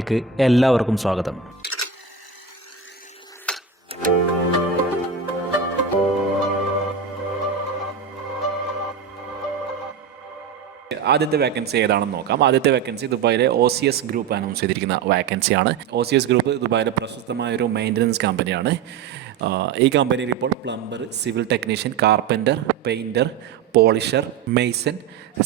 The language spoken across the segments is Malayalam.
ചാനലിലേക്ക് എല്ലാവർക്കും സ്വാഗതം. ആദ്യത്തെ വേക്കൻസി ഏതാണെന്ന് നോക്കാം. ആദ്യത്തെ വേക്കൻസി ദുബായിലെ O C S group announce ചെയ്തിരിക്കുന്ന വാക്കൻസിയാണ് ഒ സി എസ് ഗ്രൂപ്പ് ദുബായിലെ പ്രശസ്തമായ ഒരു മെയിന്റനൻസ് കമ്പനിയാണ് ഈ കമ്പനിയിൽ ഇപ്പോൾ plumber civil technician carpenter painter polisher mason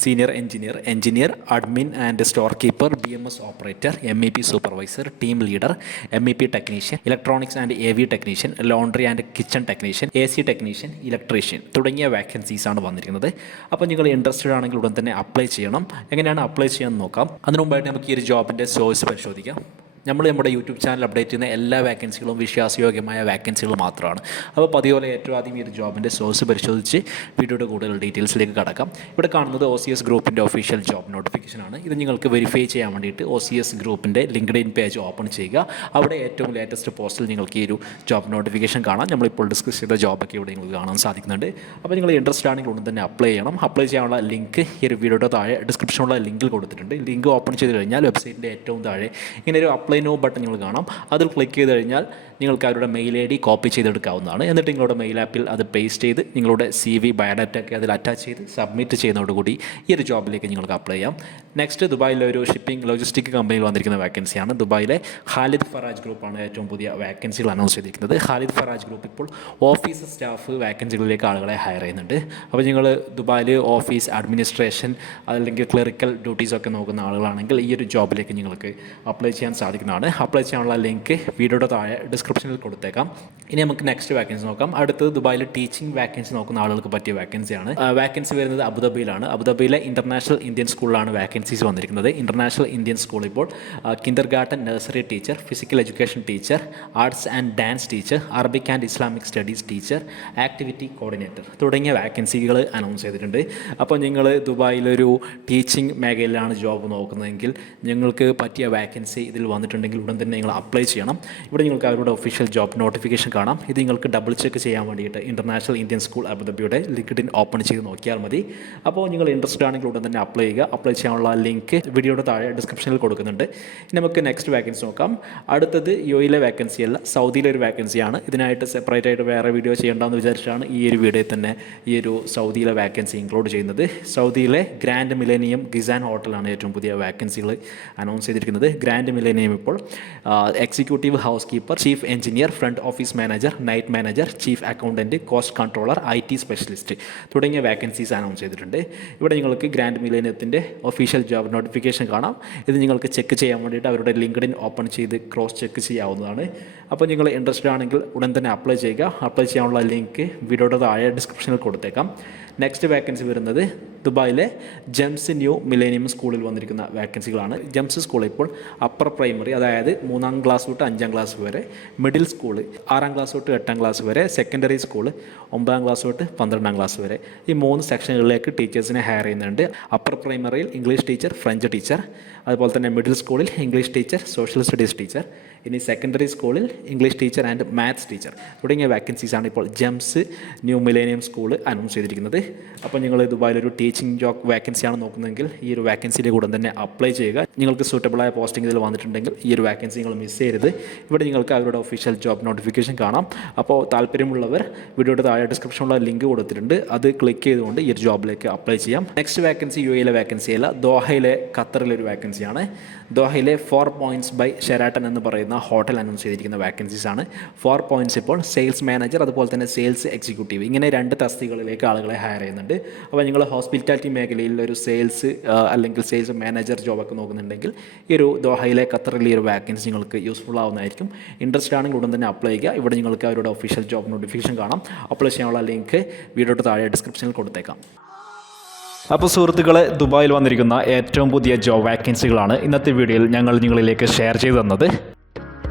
senior engineer engineer admin and store keeper B M S operator M E P supervisor team leader M E P technician electronics and A V technician laundry and kitchen technician A C technician electrician തുടങ്ങിയ വാക്കൻസീസ് ആണ് വന്നിരിക്കുന്നത്. അപ്പോൾ നിങ്ങൾ ഇൻട്രസ്റ്റഡ് ആണെങ്കിൽ ഉടൻ തന്നെ അപ്ലൈ ചെയ്യണം. എങ്ങനെയാണ് അപ്ലൈ ചെയ്യാൻ നോക്കാം. അതിനുമുമ്പായിട്ട് നമുക്ക് ഈ ഒരു ജോബിന്റെ സോഴ്സ് പരിശോധിക്കാം. നമ്മൾ നമ്മുടെ യൂട്യൂബ് ചാനൽ അപ്ഡേറ്റ് ചെയ്യുന്ന എല്ലാ വാക്കൻസികളും വിശ്വാസയോഗ്യമായ വാക്കൻസികൾ മാത്രമാണ്. അപ്പോൾ പതിപോലെ ഏറ്റവും ആദ്യം ഈ ഒരു ജോബിന്റെ സോഴ്സ് പരിശോധിച്ച് വീഡിയോയുടെ കൂടുതൽ ഡീറ്റെയിൽസിലേക്ക് കടക്കാം. ഇവിടെ കാണുന്നത് ഒ സി എസ് ഗ്രൂപ്പിന്റെ ഒഫീഷ്യൽ ജോബ് നോട്ടിഫിക്കേഷനാണ് ഇത് നിങ്ങൾക്ക് വെരിഫൈ ചെയ്യാൻ വേണ്ടിയിട്ട് ഒ സി എസ് ഗ്രൂപ്പിന്റെ ലിങ്ക്ഡ് ഇൻ പേജ് ഓപ്പൺ ചെയ്യുക. അവിടെ ഏറ്റവും ലേറ്റസ്റ്റ് പോസ്റ്റിൽ നിങ്ങൾക്ക് ഈ ഒരു ജോബ് നോട്ടിഫിക്കേഷൻ കാണാം. നമ്മളിപ്പോൾ ഡിസ്കസ് ചെയ്ത ജോബൊക്കെ ഇവിടെ നിങ്ങൾക്ക് കാണാൻ സാധിക്കുന്നുണ്ട്. അപ്പോൾ നിങ്ങൾ ഇൻട്രസ്റ്റ് ആണെങ്കിൽ ഉടൻ തന്നെ അപ്ലൈ ചെയ്യണം. അപ്ലൈ ചെയ്യാനുള്ള ലിങ്ക് ഈ ഒരു വീഡിയോയുടെ താഴെ ഡിസ്ക്രിപ്ഷനുള്ള ലിങ്കിൽ കൊടുത്തിട്ടുണ്ട്. ലിങ്ക് ഓപ്പൺ ചെയ്ത് കഴിഞ്ഞാൽ വെബ്സൈറ്റിന്റെ ഏറ്റവും താഴെ ഇങ്ങനെ ഒരു അപ്ലൈ നോ ബട്ടൺ നിങ്ങൾ കാണാം. അതിൽ ക്ലിക്ക് ചെയ്ത് കഴിഞ്ഞാൽ നിങ്ങൾക്ക് അവരുടെ മെയിൽ ഐ ഡി കോപ്പി ചെയ്തെടുക്കാവുന്നതാണ്. എന്നിട്ട് നിങ്ങളുടെ മെയിൽ ആപ്പിൽ അത് പേസ്റ്റ് ചെയ്ത് നിങ്ങളുടെ സി വി ബയോഡാറ്റ ഒക്കെ അതിൽ അറ്റാച്ച് ചെയ്ത് സബ്മിറ്റ് ചെയ്യുന്നതോടുകൂടി ഈ ഒരു ജോബിലേക്ക് നിങ്ങൾക്ക് അപ്ലൈ ചെയ്യാം. നെക്സ്റ്റ് ദുബായിലെ ഒരു ഷിപ്പിംഗ് ലോജിസ്റ്റിക് കമ്പനിയിൽ വന്നിരിക്കുന്ന വാക്കൻസിയാണ് ദുബായിലെ ഖാലിദ് ഫറാജ് ഗ്രൂപ്പാണ് ഏറ്റവും പുതിയ വാക്കൻസികൾ അനൗൺസ് ചെയ്തിരിക്കുന്നത്. ഖാലിദ് ഫറാജ് ഗ്രൂപ്പ് ഇപ്പോൾ ഓഫീസ് സ്റ്റാഫ് വാക്കൻസികളിലേക്ക് ആളുകളെ ഹയർ ചെയ്യുന്നുണ്ട്. അപ്പോൾ നിങ്ങൾ ദുബായിൽ ഓഫീസ് അഡ്മിനിസ്ട്രേഷൻ അല്ലെങ്കിൽ ക്ലറിക്കൽ ഡ്യൂട്ടീസൊക്കെ നോക്കുന്ന ആളുകളാണെങ്കിൽ ഈ ഒരു ജോബിലേക്ക് നിങ്ങൾക്ക് അപ്ലൈ ചെയ്യാൻ സാധിക്കുന്നതാണ് അപ്ലൈ ചെയ്യാനുള്ള ലിങ്ക് വീഡിയോയുടെ താഴെ ഡിസ്ക്രിപ്ഷനിൽ കൊടുത്തേക്കാം. ഇനി നമുക്ക് നെക്സ്റ്റ് വാക്കൻസി നോക്കാം. അടുത്തത് ദുബായിൽ ടീച്ചിങ് വാക്കൻസി നോക്കുന്ന ആളുകൾക്ക് പറ്റിയ വാക്കൻസിയാണ് വാക്കൻസി വരുന്നത് അബുദാബിയിലാണ്. അബുദാബിയിലെ ഇന്റർനാഷണൽ ഇന്ത്യൻ സ്കൂളിലാണ് വാക്കൻസീസ് വന്നിരിക്കുന്നത്. ഇന്റർനാഷണൽ ഇന്ത്യൻ സ്കൂൾ ഇപ്പോൾ kindergarten nursery teacher physical education teacher arts and dance teacher Arabic and Islamic studies teacher activity coordinator തുടങ്ങിയ വാക്കൻസികൾ അനൗൺസ് ചെയ്തിട്ടുണ്ട്. അപ്പോൾ നിങ്ങൾ ദുബായിലൊരു ടീച്ചിങ് മേഖലയിലാണ് ജോബ് നോക്കുന്നതെങ്കിൽ നിങ്ങൾക്ക് പറ്റിയ വാക്കൻസി ഇതിൽ വന്നിട്ടുണ്ടെങ്കിൽ ഉടൻ തന്നെ നിങ്ങൾ അപ്ലൈ ചെയ്യണം. ഇവിടെ നിങ്ങൾക്ക് അവരുടെ ഒഫീഷ്യൽ ജോബ് നോട്ടിഫിക്കേഷൻ കാണാം. ഇത് നിങ്ങൾക്ക് ഡബിൾ ചെക്ക് ചെയ്യാൻ വേണ്ടിയിട്ട് ഇന്റർനാഷണൽ ഇന്ത്യൻ സ്കൂൾ അബുദാബിയുടെ ലിങ്ക്ഡിൻ ഓപ്പൺ ചെയ്ത് നോക്കിയാൽ മതി. അപ്പോൾ നിങ്ങൾ ഇൻട്രസ്റ്റഡ് ആണെങ്കിൽ ഉടൻ തന്നെ അപ്ലൈ ചെയ്യുക. അപ്ലൈ ചെയ്യാനുള്ള ലിങ്ക് വീഡിയോയുടെ താഴെ ഡിസ്ക്രിപ്ഷനിൽ കൊടുക്കുന്നുണ്ട്. നമുക്ക് നെക്സ്റ്റ് വാക്കൻസി നോക്കാം. അടുത്തത് യു എയിലെ വാക്കൻസി അല്ല സൗദിയിലെ ഒരു വാക്കൻസിയാണ് ഇതിനായിട്ട് സെപ്പറേറ്റ് ആയിട്ട് വേറെ വീഡിയോ ചെയ്യേണ്ടെന്ന് വിചാരിച്ചാണ് ഈ ഒരു വീഡിയോയിൽ തന്നെ ഈ ഒരു സൗദിയിലെ വാക്കൻസി ഇൻക്ലൂഡ് ചെയ്യുന്നത്. സൗദിയിലെ ഗ്രാൻഡ് മിലേനിയം ഗിസാൻ ഹോട്ടലാണ് ഏറ്റവും പുതിയ വാക്കൻസികൾ അനൗൺസ് ചെയ്തിരിക്കുന്നത്. ഗ്രാൻഡ് മിലേനിയം ഇപ്പോൾ executive housekeeper chief engineer front office manager night manager chief accountant cost controller I T specialist തുടങ്ങിയ വേക്കൻസീസ് അനൗൺസ് ചെയ്തിട്ടുണ്ട്. ഇവിടെ നിങ്ങൾക്ക് ഗ്രാൻഡ് മിലേനിയത്തിന്റെ ഒഫീഷ്യൽ ജോബ് നോട്ടിഫിക്കേഷൻ കാണാം. ഇത് നിങ്ങൾക്ക് ചെക്ക് ചെയ്യാൻ വേണ്ടിയിട്ട് അവരുടെ ലിങ്ക്ഡിൻ ഓപ്പൺ ചെയ്ത് ക്രോസ് ചെക്ക് ചെയ്യാവുന്നതാണ്. അപ്പോൾ നിങ്ങൾ ഇൻട്രസ്റ്റഡ് ആണെങ്കിൽ ഉടൻ തന്നെ അപ്ലൈ ചെയ്യുക. അപ്ലൈ ചെയ്യാനുള്ള ലിങ്ക് വീഡിയോയുടെ താഴെ ഡിസ്ക്രിപ്ഷനിൽ കൊടുത്തേക്കാം. നെക്സ്റ്റ് വേക്കൻസി വരുന്നത് ദുബായിലെ ജെംസ് ന്യൂ മിലേനിയം സ്കൂളിൽ വന്നിരിക്കുന്ന വേക്കൻസികളാണ് ജെംസ് സ്കൂൾ ഇപ്പോൾ അപ്പർ പ്രൈമറി അതായത് മൂന്നാം ക്ലാസ് തൊട്ട് അഞ്ചാം ക്ലാസ് വരെ മിഡിൽ സ്കൂൾ ആറാം ക്ലാസ് തൊട്ട് എട്ടാം ക്ലാസ് വരെ സെക്കൻഡറി സ്കൂൾ ഒമ്പതാം ക്ലാസ് തൊട്ട് പന്ത്രണ്ടാം ക്ലാസ് വരെ. ഈ മൂന്ന് സെക്ഷനുകളിലേക്ക് ടീച്ചേഴ്സിനെ ഹയർ ചെയ്യുന്നുണ്ട്. അപ്പർ പ്രൈമറിയിൽ ഇംഗ്ലീഷ് ടീച്ചർ ഫ്രഞ്ച് ടീച്ചർ അതുപോലെ തന്നെ മിഡിൽ സ്കൂളിൽ English teacher social studies teacher ഇനി സെക്കൻഡറി സ്കൂളിൽ English teacher and maths teacher തുടങ്ങിയ വാക്കൻസീസാണ് ഇപ്പോൾ GEMS new millennium school announce ചെയ്തിരിക്കുന്നത്. അപ്പോൾ നിങ്ങൾ ദുബായിൽ ഒരു ടീച്ചിങ് ജോബ് വാക്കൻസിയാണ് നോക്കുന്നതെങ്കിൽ ഈ ഒരു വാക്കൻസിയുടെ കൂടെ തന്നെ അപ്ലൈ ചെയ്യുക. നിങ്ങൾക്ക് സൂട്ടബിളായ പോസ്റ്റിംഗ് ഇതിൽ വന്നിട്ടുണ്ടെങ്കിൽ ഈ ഒരു വാക്കൻസി നിങ്ങൾ മിസ് ചെയ്യരുത്. ഇവിടെ നിങ്ങൾക്ക് അവരുടെ ഒഫീഷ്യൽ ജോബ് നോട്ടിഫിക്കേഷൻ കാണാം. അപ്പോൾ താല്പര്യമുള്ളവർ വീഡിയോയുടെ താഴെ ഡിസ്ക്രിപ്ഷനിലുള്ള ലിങ്ക് കൊടുത്തിട്ടുണ്ട്. അത് ക്ലിക്ക് ചെയ്തുകൊണ്ട് ഈ ഒരു ജോബിലേക്ക് അപ്ലൈ ചെയ്യാം. നെക്സ്റ്റ് വാക്കൻസി യു എയിലെ വാക്കൻസി അല്ല. ദോഹയിലെ ഖത്തറിലെ ഒരു വാക്കൻസിയാണ് ദോഹയിലെ ഫോർ പോയിന്റ്സ് ബൈ ഷെരാട്ടൻ എന്ന് പറയുന്ന ഹോട്ടൽ അനൗൺസ് ചെയ്തിരിക്കുന്ന വാക്കൻസീസ് ആണ്. ഫോർ പോയിന്റ്സ് ഇപ്പോൾ സെയിൽസ് മാനേജർ അതുപോലെ തന്നെ സെയിൽസ് എക്സിക്യൂട്ടീവ് ഇങ്ങനെ രണ്ട് തസ്തികളിലേക്ക് ആളുകളെ ഹയർ ചെയ്യുന്നുണ്ട്. അപ്പോൾ നിങ്ങൾ ഹോസ്പിറ്റാലിറ്റി മേഖലയിൽ ഒരു സെയിൽസ് അല്ലെങ്കിൽ സെയിൽസ് മാനേജർ ജോബൊക്കെ നോക്കുന്നുണ്ടെങ്കിൽ ഈ ഒരു ദോഹയിലെ ഖത്തറിലെ ഒരു വാക്കൻസി നിങ്ങൾക്ക് യൂസ്ഫുൾ ആവുന്നതായിരിക്കും. ഇൻട്രസ്റ്റ് ആണെങ്കിൽ ഉടൻ തന്നെ അപ്ലൈ ചെയ്യുക. ഇവിടെ നിങ്ങൾക്ക് അവരുടെ ഒഫീഷ്യൽ ജോബ് നോട്ടിഫിക്കേഷൻ കാണാം. അപ്ലൈ ചെയ്യാനുള്ള ലിങ്ക് വീഡിയോയുടെ താഴെ ഡിസ്ക്രിപ്ഷനിൽ കൊടുത്തേക്കാം. അപ്പോൾ സുഹൃത്തുക്കളെ ദുബായിൽ വന്നിരിക്കുന്ന ഏറ്റവും പുതിയ ജോബ് വാക്കൻസികളാണ് ഇന്നത്തെ വീഡിയോയിൽ ഞങ്ങൾ നിങ്ങളിലേക്ക് ഷെയർ ചെയ്തു തന്നത്.